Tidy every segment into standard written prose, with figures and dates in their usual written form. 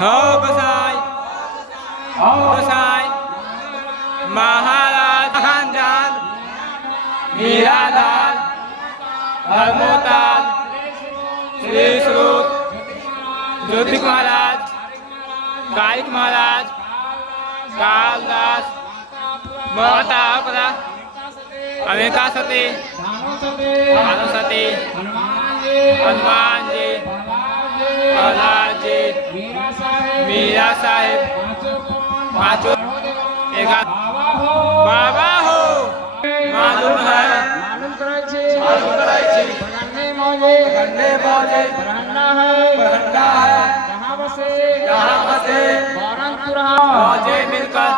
हो गोसाई गोसाई महाराज खानदान मीरालाल धर्मोताल श्री स्वरूप ज्योतिष महाराज कालिक महाराज कालदास माता अपरा अमेका सती भानुसती हनुमान जी प्रहलाद जी मीरा साहेब पांचों बाबा हो मालूम है मिलकर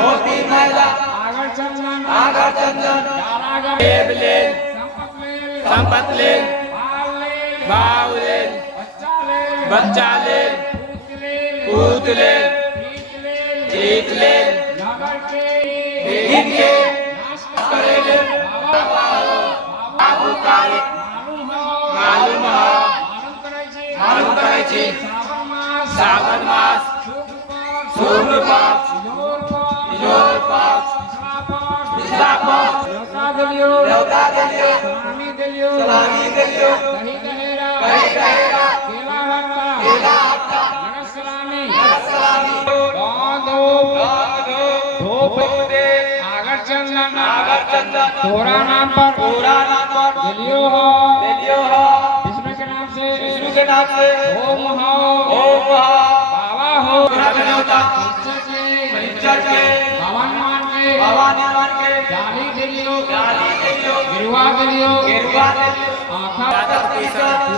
मोती मैला आगर चंदन संपत ले भाव ले बच्चा ले पूत ले जीत ले इनके करेले बाबू कारी मालूम करे छी सावन मास शुक्ल पक्ष योर पक्ष पिछला पक्ष देवता देलियो सलामी देलियो कहीं कहेगा केला हत्ता नमस्सलामी धूप दे आगर चंदन तोरा नाम पर देलियो हो विष्णु के नाम से ओम बाबा हो भवानी मान के जाली देलियो गिरवा देलियो आँखा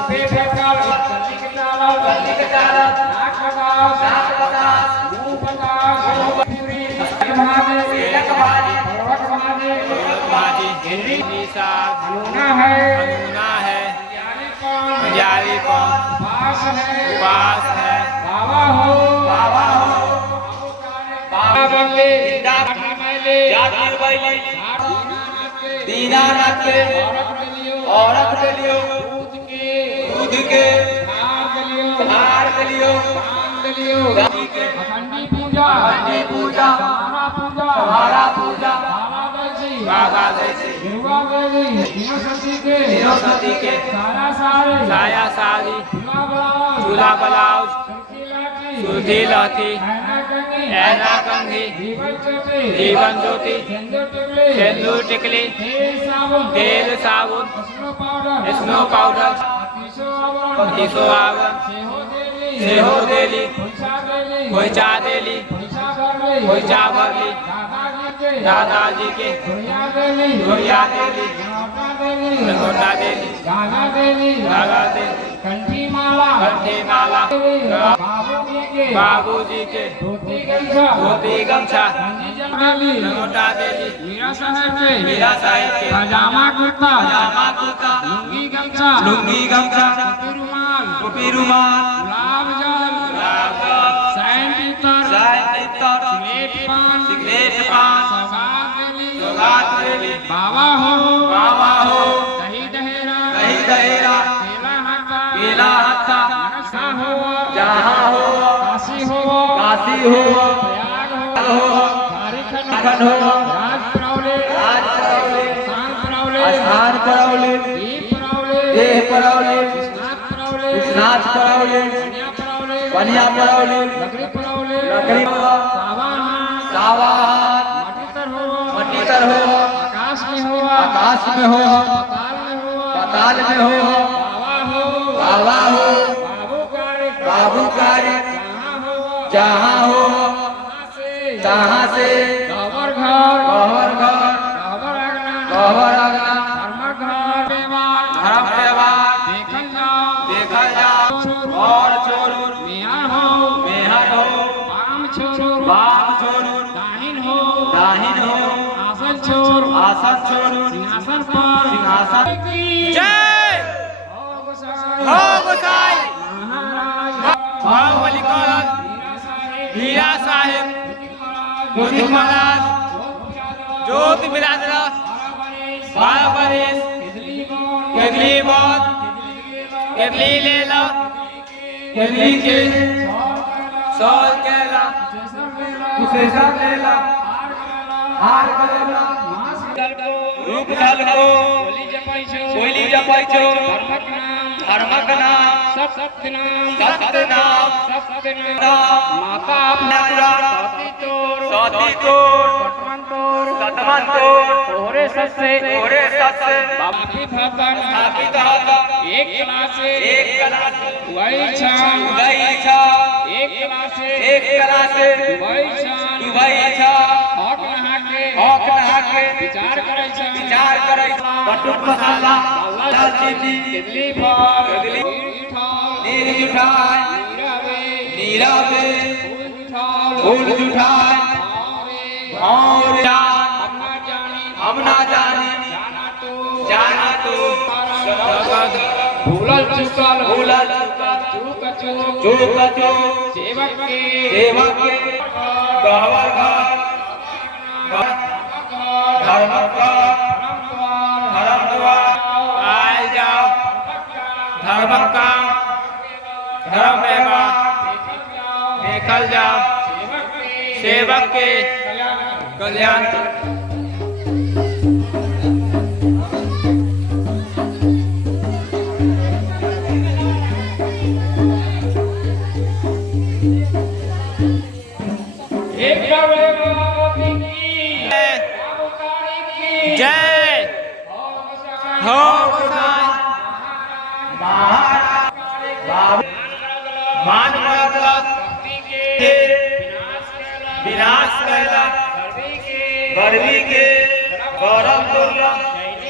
पे प्रकार कल्ली के तारा नाक प्रकाश मुंह प्रकाश पूरी महादेव अनुना है जारी कौन उपास है बाबा हो बाबा बंगले दीनानाथ के औरत देलियो दूध के हार देलियो अखंडी पूजा हमारा पूजा बाबा दैसी दिनोसती के साया साड़ी चूल्हा ब्लाउज सूधी लहठी ऐना कंघी जीवन ज्योति सिंदूर टिकली तेल साबुन स्नो पाउडर तीसो आवन सेहो देली खोइचा देली खोइचा भरली दादाजी के धोरिया देली लंगोटा देली धागा देली कंठी माला बाबूजी के धोती गमछा लंगोटा देली मीरा साहेब के पजामा कुर्ता लुंगी गमछा टोपी रुमाल गुलाब जल सैन सिगरेट पान सौगात देली बाबा हो दही दहेरा केला हत्ता जहाँ हो काशी हो प्रयाग हो झारखंड हो स्थान परौले देह परौले विश्वनाथ परौले बनिया परौले लकड़ी सावाहान मटीतर हो आकाश में हो पाताल में हो बाबा हो बाबू कारी जहाँ हो तहाँ से गहवर अगना धर्म व्यवहार देखल जाओ और छोरू मेहर हो बाम छोरू दाहिन हो आसन छोरू सिंहासन पर जय हो गोसाई महाराज महाराज ज्योति मिला दो 12 बरिस केतली बहुत केतली ले लो केतली के 100 केला उसे सब ले लो हार करेला रूप डाल को कोयली जपाइछो धर्मक नाम सत्य नाम माता अपना सती तोर सतमन तोर तोरे सत्से बाकी भगवान एक कला से वही छान एक कला से वही छान हक नहा के विचार करे कटुक मसाला दालचीनी केतली फल नीर जुठाई नीरावे फूल जुठाई और हम ना जाने जाना तो भूलल चूक सेवक के गहवर धर्म द्वार आए जाओ धर्म का धर्म देखल जाओ सेवक के कल्याण जय हो मान विनाश कैला गर्वी के गौरव दुर्लभ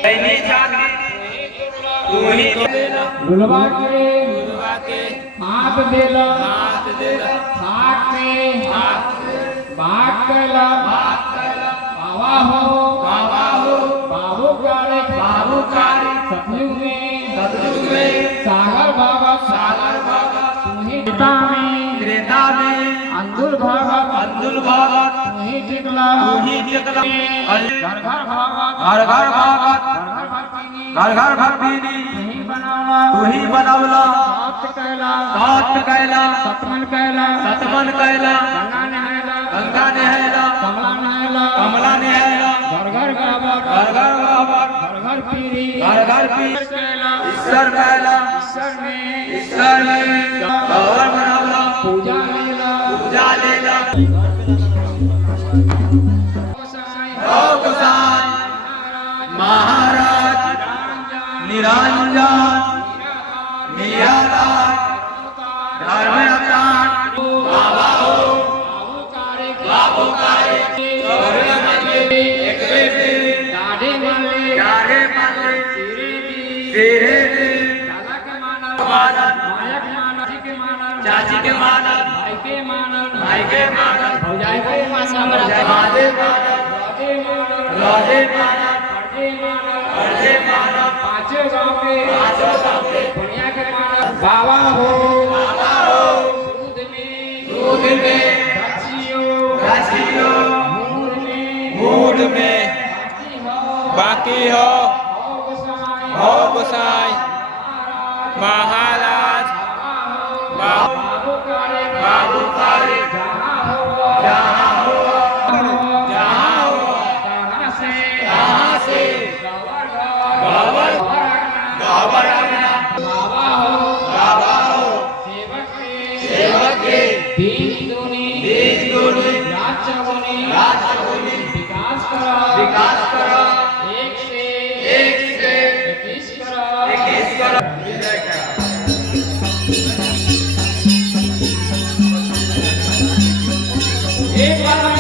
दैनी जाति तू ही दुर्लभा के हाथ देला हाथ में बात कैला बाबा हो बाबू कारे सतयुग में सागर बाबा त्रेता में अंधुल भागत तुही टिकला घर भक्तिनी तुही बनवला सात कैला सतमन कैला गंगा नहैला कमला नहैला घर पीरी ईश्वर कैला ईश्वर में गौर बनवला पूजा लेला गोसाई महाराज निरंजन निराला धर्म अवतार बाबा हो बाबू कारे दाढ़े माले सिरे चाची के मानल भाई के मानल भौजाई के मानल राधे मानल पांचों गांव के दुनिया के मानल बाबा हो दूध में रचियो मूड में बाकी हो गोसाई महाराज बाबू कारे जहाँ हो तहाँ से गौर बाबा हो सेवक के दीन दुनी राज चौगुनी विकास करा एक से 21 करा एक बार